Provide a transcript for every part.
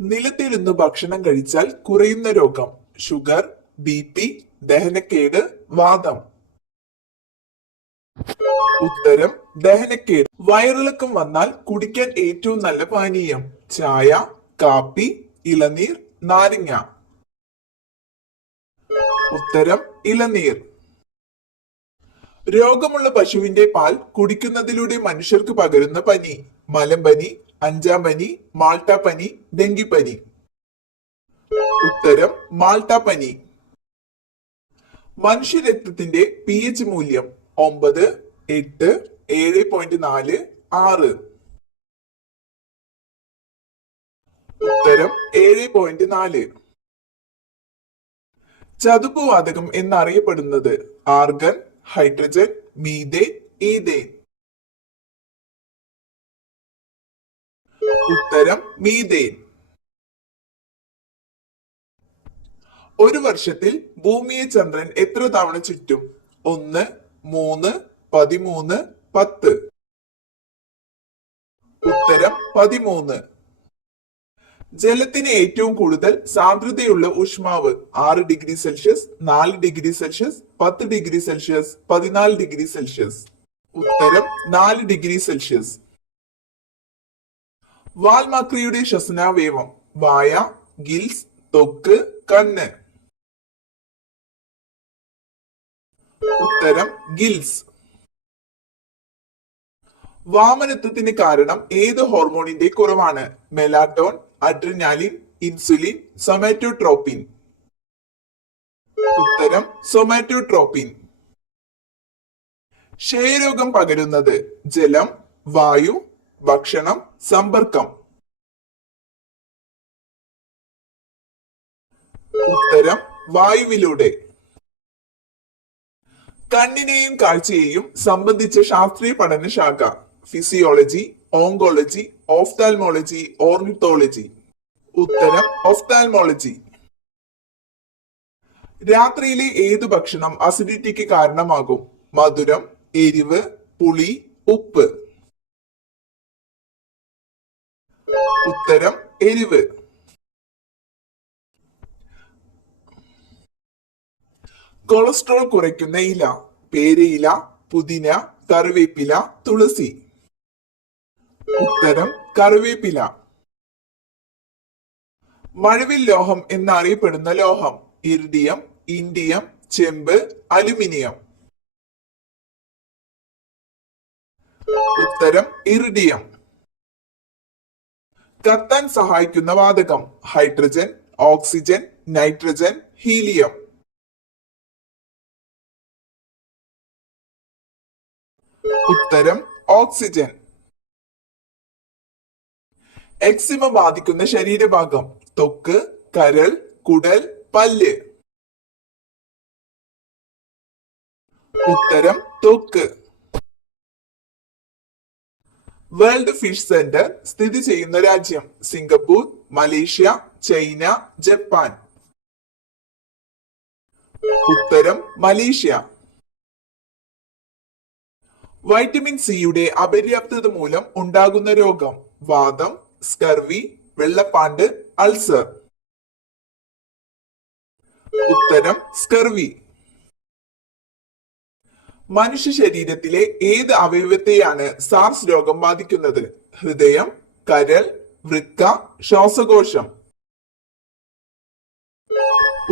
നിലത്തിരുന്ന് ഭക്ഷണം കഴിച്ചാൽ കുറയുന്ന രോഗം. ഷുഗർ, ബി.പി, ദഹനക്കേട്, വാതം. ഉത്തരം ദഹനക്കേട്. വയറിളക്കം വന്നാൽ കുടിക്കാൻ ഏറ്റവും നല്ല പാനീയം. ചായ, കാപ്പി, ഇളനീർ, നാരങ്ങ. ഉത്തരം ഇളനീർ. രോഗമുള്ള പശുവിന്റെ പാൽ കുടിക്കുന്നതിലൂടെ മനുഷ്യർക്ക് പകരുന്ന പനി. മലമ്പനി, അഞ്ചാം പനി, മാൾട്ട പനി, ഡെങ്കിപ്പനി. ഉത്തരം മാൾട്ട പനി. മനുഷ്യരക്തത്തിന്റെ pH മൂല്യം 9, 8, 7.4, 6. ഉത്തരം 7.4. ചതുപ്പുവാതകം എന്നറിയപ്പെടുന്നത് ആർഗൺ, ഹൈഡ്രജൻ, മീഥേൻ, ഈഥേൻ. ഉത്തരം മീഥേൻ. ഒരു വർഷത്തിൽ ഭൂമിയെ ചന്ദ്രൻ എത്ര തവണ ചുറ്റും? 1, 3, 13, 10. ഉത്തരം 13. ജലത്തിന് ഏറ്റവും കൂടുതൽ സാന്ദ്രതയുള്ള ഊഷ്മാവ് 6 degree Celsius, 4 degree Celsius, 10 degree Celsius, 14 degree Celsius. ഉത്തരം 4 ഡിഗ്രി സെൽഷ്യസ്. വാൽമാക്രിയുടെ ശ്വസനാവയവം വായ, ഗിൽസ്, ത്വക്ക്, കണ്ണ്. ഉത്തരം ഗിൽസ്. വാമനത്വത്തിന് കാരണം ഏത് ഹോർമോണിന്റെ കുറവാണ്? മെലാറ്റോൺ, അഡ്രിനാലിൻ, ഇൻസുലിൻ, സൊമാറ്റോട്രോപിൻ. ഉത്തരം സൊമാറ്റോട്രോപിൻ. ക്ഷയരോഗം പകരുന്നത് ജലം, വായു, ഭക്ഷണം, സമ്പർക്കം. ഉത്തരം വായുവിലൂടെ. കണ്ണിനെയും കാഴ്ചയെയും സംബന്ധിച്ച ശാസ്ത്രീയ പഠന ശാഖ ഫിസിയോളജി, ഓങ്കോളജി, ഓഫ്താൽമോളജി, ഓർണിത്തോളജി. ഉത്തരം ഓഫ്താൽമോളജി. രാത്രിയിലെ ഏതു ഭക്ഷണം അസിഡിറ്റിക്ക് കാരണമാകും? മധുരം, എരിവ്, പുളി, ഉപ്പ്. ഉത്തരം എരിവ്. കൊളസ്ട്രോൾ കുറയ്ക്കുന്ന ഇല പേരയില, പുതിന, കറിവേപ്പില, തുളസി. ഉത്തരം കറിവേപ്പില. മഴവിൽ ലോഹം എന്നറിയപ്പെടുന്ന ലോഹം ഇറിഡിയം, ഇൻഡിയം, ചെമ്പ്, അലുമിനിയം. ഉത്തരം ഇറിഡിയം. കത്താൻ സഹായിക്കുന്ന വാതകം ഹൈഡ്രജൻ, ഓക്സിജൻ, നൈട്രജൻ, ഹീലിയം. ഉത്തരം ഓക്സിജൻ. എക്സിമ ബാധിക്കുന്ന ശരീരഭാഗം ത്വക്ക്, കരൾ, കുടൽ, പല്ല്. ഉത്തരം ത്വക്ക്. വേൾഡ് ഫിഷ് സെന്റർ സ്ഥിതി ചെയ്യുന്ന രാജ്യം സിംഗപ്പൂർ, മലേഷ്യ, ചൈന, ജപ്പാൻ. ഉത്തരം മലേഷ്യ. വൈറ്റമിൻ സിയുടെ അപര്യാപ്തത മൂലം ഉണ്ടാകുന്ന രോഗം വാതം, സ്കർവി, വെള്ളപ്പാണ്ട്, അൾസർ. ഉത്തരം സ്കർവി. മനുഷ്യ ശരീരത്തിലെ ഏത് അവയവത്തെയാണ് സാർസ് രോഗം ബാധിക്കുന്നത്? ഹൃദയം, കരൾ, വൃക്ക, ശ്വാസകോശം.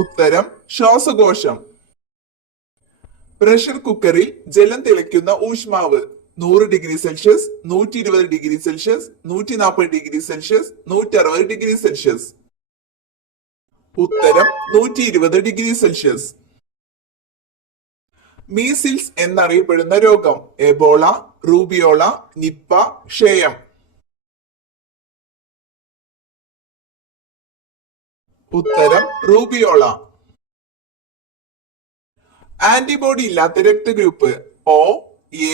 ഉത്തരം ശ്വാസകോശം. പ്രഷർ കുക്കറിൽ ജലം തിളയ്ക്കുന്ന ഊഷ്മാവ് 100 degree Celsius, 120 degree Celsius, 140 degree Celsius, 160 degree Celsius. ഉത്തരം 120 ഡിഗ്രി സെൽഷ്യസ്. മീസിൽസ് എന്നറിയപ്പെടുന്ന രോഗം എബോള, റൂബിയോള, നിപ്പ, ക്ഷയം. ഉത്തരം റൂബിയോള. ആന്റിബോഡി ഇല്ലാത്ത രക്തഗ്രൂപ്പ് O,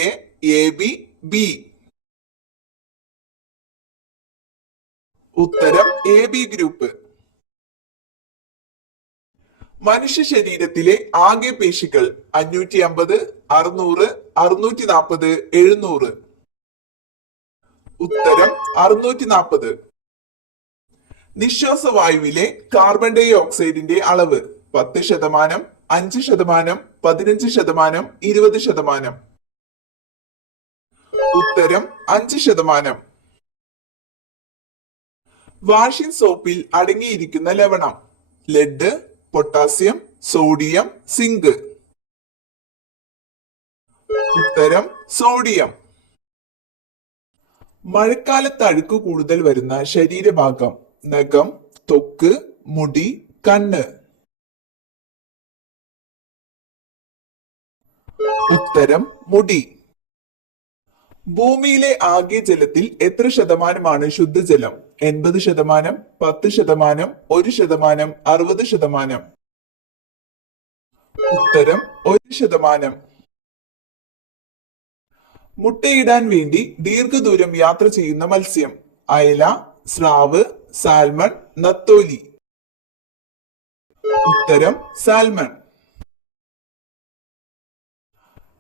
A, A B, B. ഉത്തരം എ ബി ഗ്രൂപ്പ്. മനുഷ്യ ശരീരത്തിലെ ആകെ പേശികൾ 550, 600, 640, 700. ഉത്തരം 640. നിശ്വാസവായുവിലെ കാർബൺ ഡൈ ഓക്സൈഡിന്റെ അളവ് 10%, 5%, 15%, 20%. ഉത്തരം 5%. വാഷിംഗ് സോപ്പിൽ അടങ്ങിയിരിക്കുന്ന ലവണം: ലെഡ്, പൊട്ടാസ്യം, സോഡിയം, സിങ്ക്. ഉത്തരം സോഡിയം. മഴക്കാലത്ത് അഴുക്ക് കൂടുതൽ വരുന്ന ശരീരഭാഗം: നഖം, ത്വക്ക്, മുടി, കണ്ണ്. ഉത്തരം മുടി. ഭൂമിയിലെ ആകെ ജലത്തിൽ എത്ര ശതമാനമാണ് ശുദ്ധജലം? 80%, 10%, 1%, 60%. ഉത്തരം 1%. മുട്ടയിടാൻ വേണ്ടി ദീർഘദൂരം യാത്ര ചെയ്യുന്ന മത്സ്യം: അയല, സ്രാവ്, സാൽമൺ, നത്തോലി. ഉത്തരം സാൽമൺ.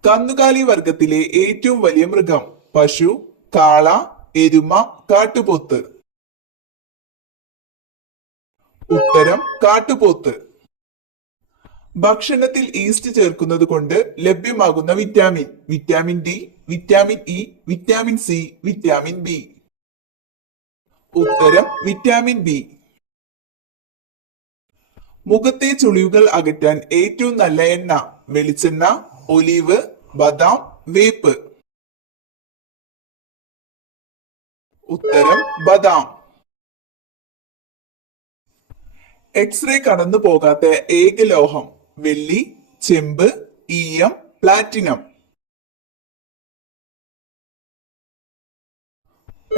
കന്നുകാലി വർഗത്തിലെ ഏറ്റവും വലിയ മൃഗം: പശു, കാള, എരുമ, കാട്ടുപോത്ത്. ഉത്തരം കാട്ടുപോത്ത്. ഭക്ഷണത്തിൽ ഈസ്റ്റ് ചേർക്കുന്നത് കൊണ്ട് ലഭ്യമാകുന്ന vitamin: vitamin D, vitamin E, vitamin C, vitamin B. ഉത്തരം വിറ്റാമിൻ ബി. മുഖത്തെ ചുളിവുകൾ അകറ്റാൻ ഏറ്റവും നല്ല എണ്ണ: വെളിച്ചെണ്ണ, ഒലീവ്, ബദാം, വേപ്പ്. ഉത്തരം ബദാം. എക്സ്റേ കടന്നു പോകാത്ത ഏക ലോഹം: വെള്ളി, ചെമ്പ്, ഈയം, പ്ലാറ്റിനം.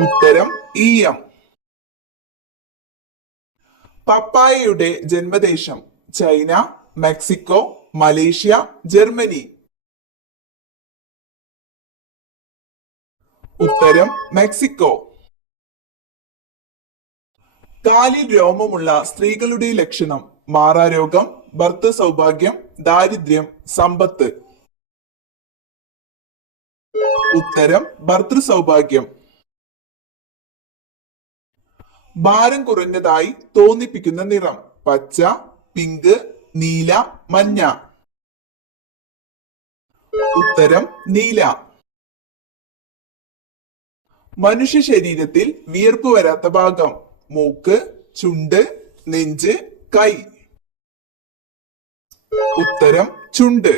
ഉത്തരം ഈയം. പപ്പായയുടെ ജന്മദേശം: ചൈന, മെക്സിക്കോ, മലേഷ്യ, ജർമ്മനി. ഉത്തരം മെക്സിക്കോ. കാലിൽ രോമമുള്ള സ്ത്രീകളുടെ ലക്ഷണം: മാറാരോഗം, ഭർത്തൃ സൗഭാഗ്യം, ദാരിദ്ര്യം, സമ്പത്ത്. ഉത്തരം ഭർത്തൃ സൗഭാഗ്യം. ഭാരം കുറഞ്ഞതായി തോന്നിപ്പിക്കുന്ന നിറം: പച്ച, പിങ്ക്, നീല, മഞ്ഞ. ഉത്തരം നീല. മനുഷ്യ ശരീരത്തിൽ വിയർപ്പ് വരാത്ത ഭാഗം: മൂക്ക്, ചുണ്ട്, നെഞ്ച്, കൈ. ഉത്തരം ചുണ്ട്.